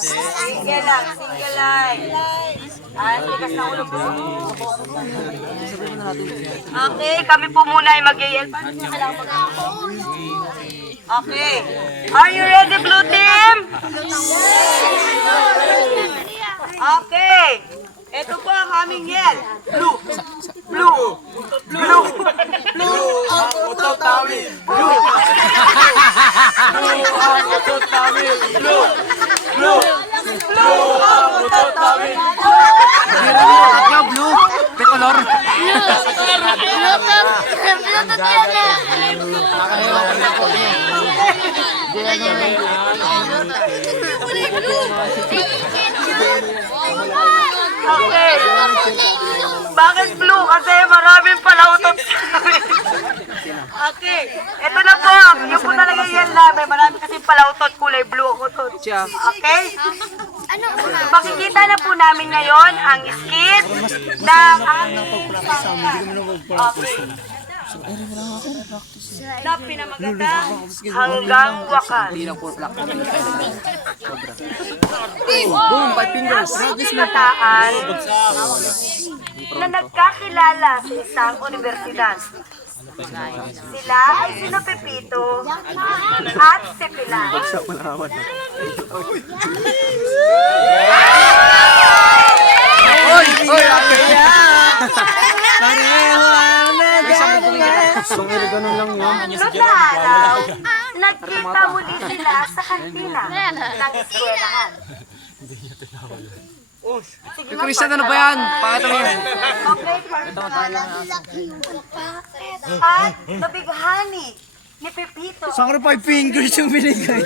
Single lang, single line. Tigas na ulo po. Okay, kami po muna ay mag-yell. Okay. Are you ready, blue team? Okay. Ito po ang aming yell. Blue. Blue. Blue. Blue. Ang utot namin. Blue. Blue. Ang utot namin. Blue. Blue. Blue. Ang utot namin. Blue. Tricolor. Okay. Bakit blue? Kasi maraming palautot sa amin. Okay. Ito na po. Yung po talaga yan namin. Marami kasi palautot kulay blue ako to. Okay? Makikita na po namin ngayon ang skit ng aming okay. Na pinamaganda hanggang wakas. Boom, 5 fingers. Kataan na nagkakilala sa isang universidad. Sila ay sina Pepito at si Pilar. Noong araw, nagkita muli sila sa kantina ng eskwelahan. Christian, ano ba yan? Pakita mo yan. At nabighani ni Pepito. Saan ko 5 fingers yung binigay?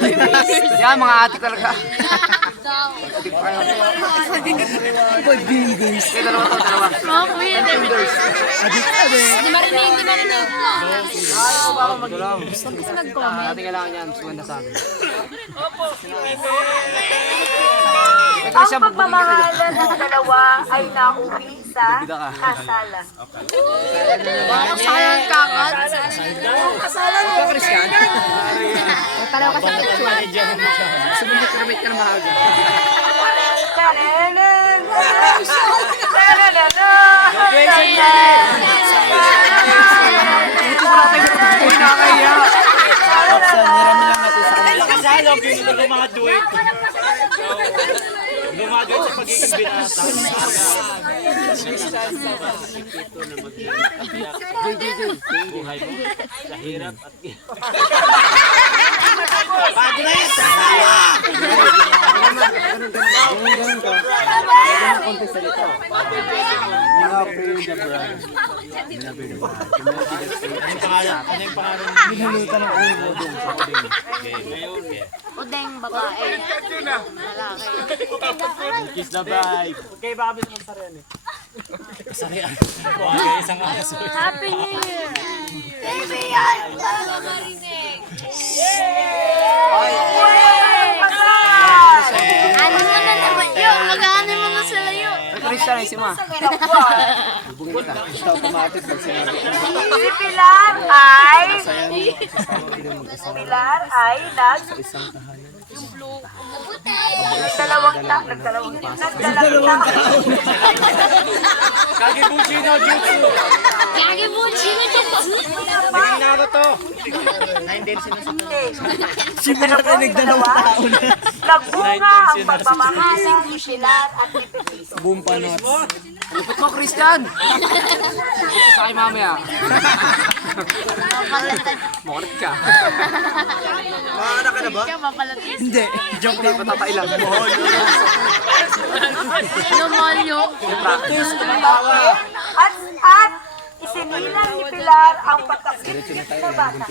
Yan, mga atik talaga. 5 fingers. Kaya dalawa to, dalawa. Di marinig. Ating kailangan yan. Suwan na sa akin. Ang pagmamahalan ng dalawa ay nauwi sa kasalan. Bakit sa kayang kakat? Ikaw, Christian? Pareho ka sa picture. Sumunod ka na maaga. Ito ko natin. Uy, nakakaya. Kasalog yung mga duet. Gumagay sa pagiging binata. Buhay mo sa hirap at bago na yan! Ganun ko. Ganun konti sa dito. Anong pangalan? Anong pangalan? Binalutan ng ulo doon sa uding. Udeng babae. Kiss the vibe. Okay, baka bisa magsarian eh. Masarian. Wala isang aso. Happy New Year! Baby, yan! Ano mo na naman yun? Mag-ano mo na sila yun? Christian, ay si Ma. Si Pilar ay nagdalawang tao. Kagibuchi no jutsu. Kagibuchi na jutsu. Tingin na ako to. Siguro kayo nagdalawang tao. Nagbunga ang pagmamahalan ni Pilar at ni Pepito. Boom panot. Lupot mo, Christian! Lupot sa akin mamaya. Mokalit ka. Makakana ka na ba? Ikaw mapalatis. Hindi. Joke Hindi, patatailan. Lumalyo. At isinilang ni Pilar ang pagkakit na bata.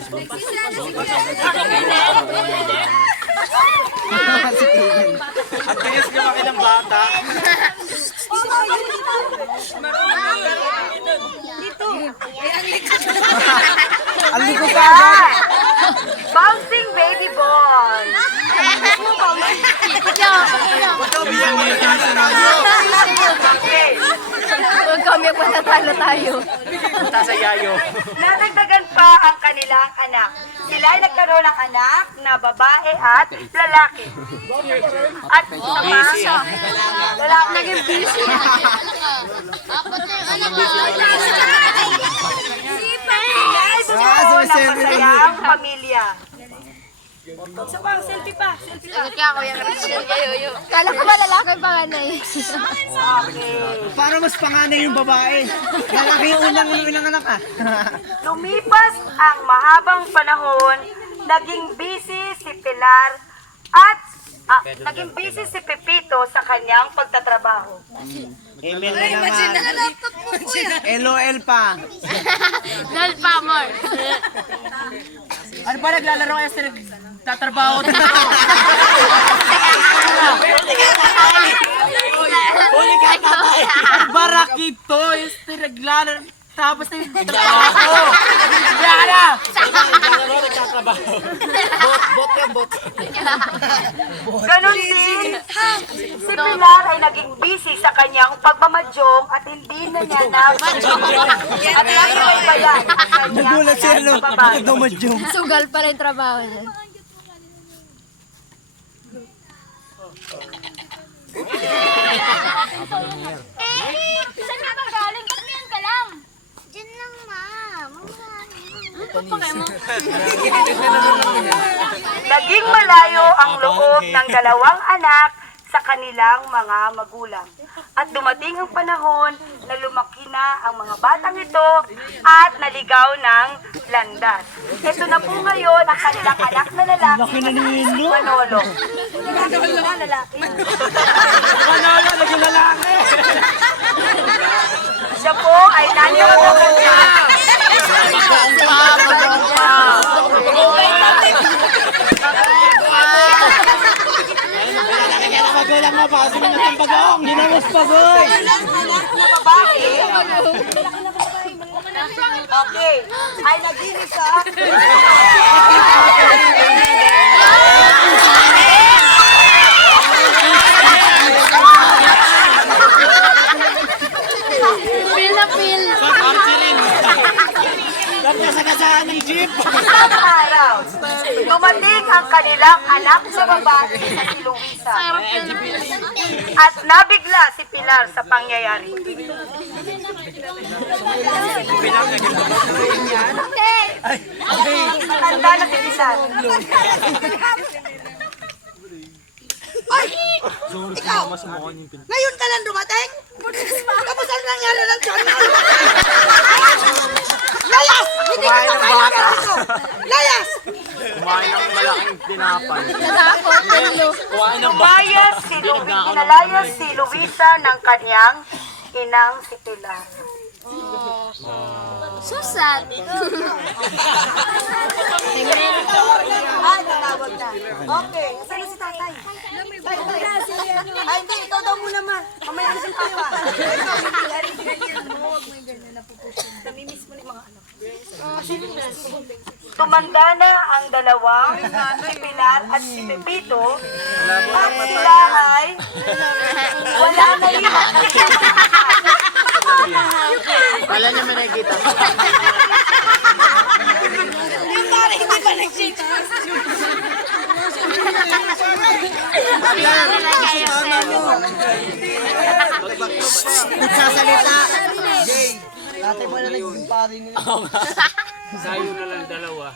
Ang tigas lumaki ng bata. Ang likod ka! Bouncing baby ball! Huwag kami pag natalo tayo. Punta sa yayo. Nadagdagan pa ang kanilang anak. Sila ay nagkaroon ng anak na babae at lalaki. At isa pa, lalaki. Naging busy. Ito ng masayang pamilya. Sagot ka, Kuya Christian. Kala ko ba lalaki panganay? Okay. Para mas panganay yung babae. Lalaki yung unang anak ah. Lumipas ang mahabang panahon, naging busy si Pilar at naging busy si Pepito sa kanyang pagtatrabaho. Email na naman. LOL pa. Nal pa, more. Ano ba naglalaro kayo sa tatrabaho? Barakito, yung naglalaro. Tapos na yung trabaho. Yana! Naglalaro, nagtatrabaho. Bot yan, bot. Ganon din, si Pilar ay naging busy sa kanyang pagmamadyong at hindi na niya at nasubaybayan ang kanyang Nagulat siya, no? babae. Dumadyong. Sugal pa rin trabaho niya. Saan ka ba galing? Kamiyan ka lang. Diyan lang, ma. Naging malayo ang loob ng dalawang anak sa kanilang mga magulang. At dumating ang panahon na lumaki na ang mga batang ito at naligaw ng landas. Ito na po ngayon ang kanilang anak na lalaki na si Manolo. Lalaki. Manolo, naging lalaki. Siya po ay nandiyan na kanya. Magulang mo pa kasi ng pag-aong. Hinamos pa, boy. Na babae. Okay. Ay naginis sa Feel na feel. Sagasaan ng jeep. isang araw. Dumating ang kanilang anak sa babae na si Luisa. At nabigla si Pilar sa pangyayari. Tanda na si Pilar. Ngayon ka lang dumating? Tapos ano nangyari ng tiyan mo? Layas! Hindi ka makain dito! Layas! Kumain ng malaking tinapay. Natakot. Tulo. Kumain ng Inalayas si Luisa ng kanyang inang si Pilar. So sad. Ay, natawag na. Okay. Saan na si tatay? Ay, hindi. Ikaw daw muna, ma. Mamaya na si papa. Namimiss mo ni mga anak. Tumanda na ang dalawang, si Pilar at si Pepito. At sila ay wala na rin. Wala niya man nakikita. Yung pare hindi pa nag-shake. Nagsasalita. Jay. Dati mo na naging pare nila. Sayo na lang dalawa.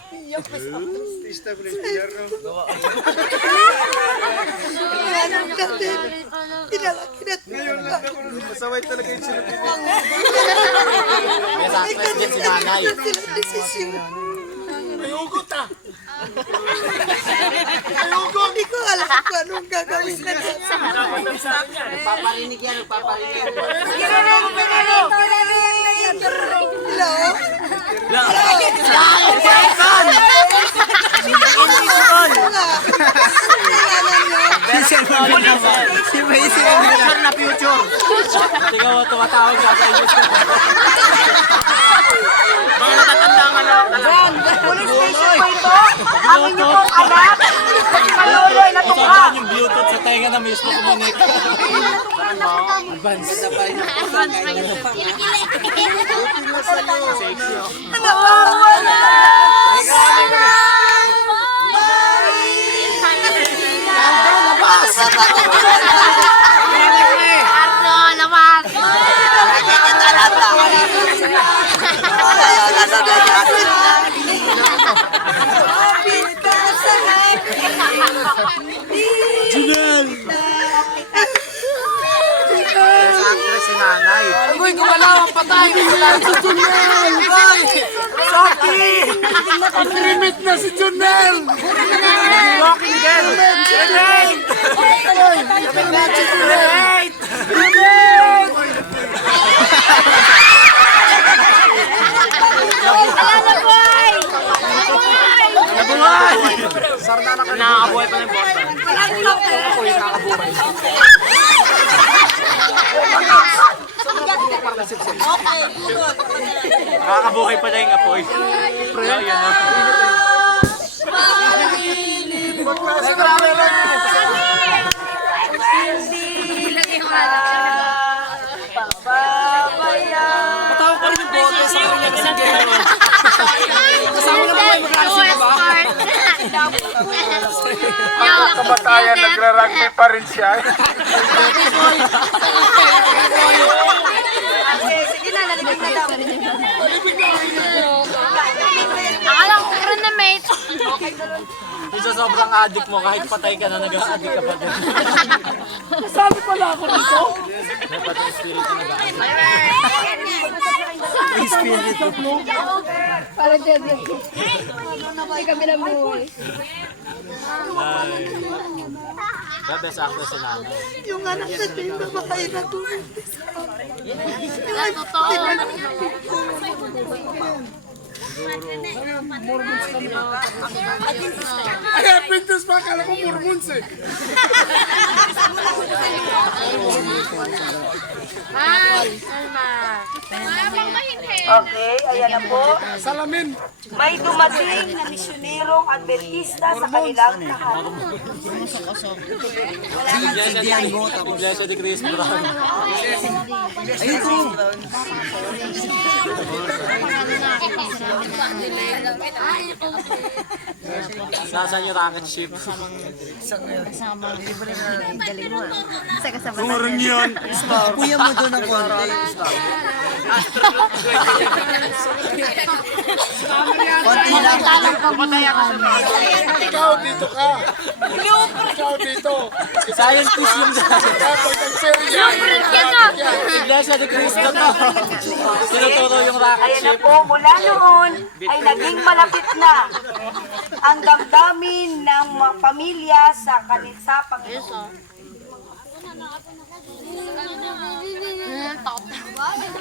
Masaway talaga yung sila. May sakres din si nanay. Ayugot ah! Ayugot! Hindi ko alam kung anong gagawin na Nagpaparinig yan, nagpaparinig. Hello? Si Macy future na future. Tingnan mo, tumatawag ka sa inyo. Mga natatanda nga na lang talaga. Police station po ito. Ang inyong pong anak. Si Manolo ay natukha. Yung Bluetooth sa tenga ka na mismo kumunik. Arno, labas! Si nanay. Agoy, gumalaw ang patay. Wala si Junel. Ay! Saki! Nakalimit na si Junel. Walking Dead. Junel! Nakalimit si Junel. Junel! Nabuhay! Nakakabuhay pa ng bota. Ako'y nakakabuhay. Nakakabuhay pala yung apoy. Yan o. Matawa pa rin yung bote sa kanya kasi gero. Kasama na po yung mag-aasin ba? Kamatayan, nagra-rugby pa rin siya. Sige na, nalibig na daw. Akala ko karoon na mate. Kung sa sobrang addict mo, kahit patay ka na, nag-a-addict ka pa din. Sabi pala ako dito. May patay spirit na nag-a-addict. Parang dito. Hindi kami na buhay. The best actress si nanay. Yung anak natin, babae na to. Totoo. Ay, pintos pa, kala ko Mormons eh. Okay, ayan na po. Salamin. May dumating na misyonerong Adventista sa kanilang tahanan. Iglesia de Cristo Brown. Nasaan yung rocket ship? Kumurang yun. Kuya mo doon ng konti. Konti lang. Ikaw dito ka. Ikaw dito. Scientist yung Iglesia de Cristo to. Tinuturo yung rocket Ayan na ship. po, mula noon ay naging malapit na ang damdamin ng mga pamilya sa kanisa Panginoon.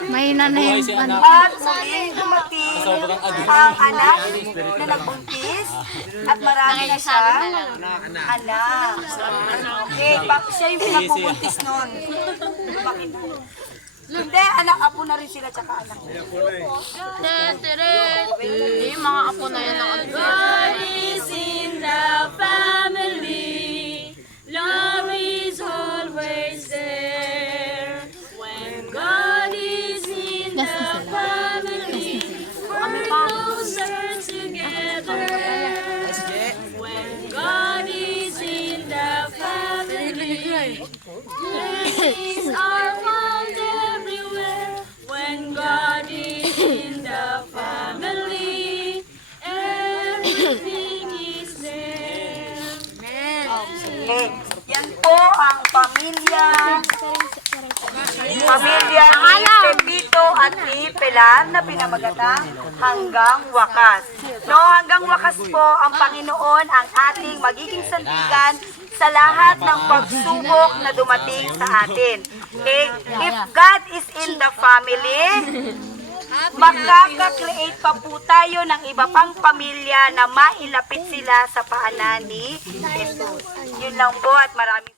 May nanim. Buhay si anak. At muling dumating Sobrang addict. ang anak na nagbuntis at marami na siyang anak. Okay, siya yung pinagbubuntis noon. Bakit? Hindi, anak, apo na rin sila tsaka anak. Hindi, mga apo na yan ang God is in the family. Love is always there. When God is in the family, we're closer together. When God is in the family, blessings are found everywhere. When God is in the family, everything is there. Okay, yan po ang pamilya ni Pepito at ni Pelan na pinamagatang hanggang wakas. No, hanggang wakas po ang Panginoon ang ating magiging sandigan sa lahat ng pagsubok na dumating sa atin. Okay? If God is in the family, makaka-create pa po tayo ng iba pang pamilya na mailapit sila sa paanan ni Jesus. Yun lang po at maraming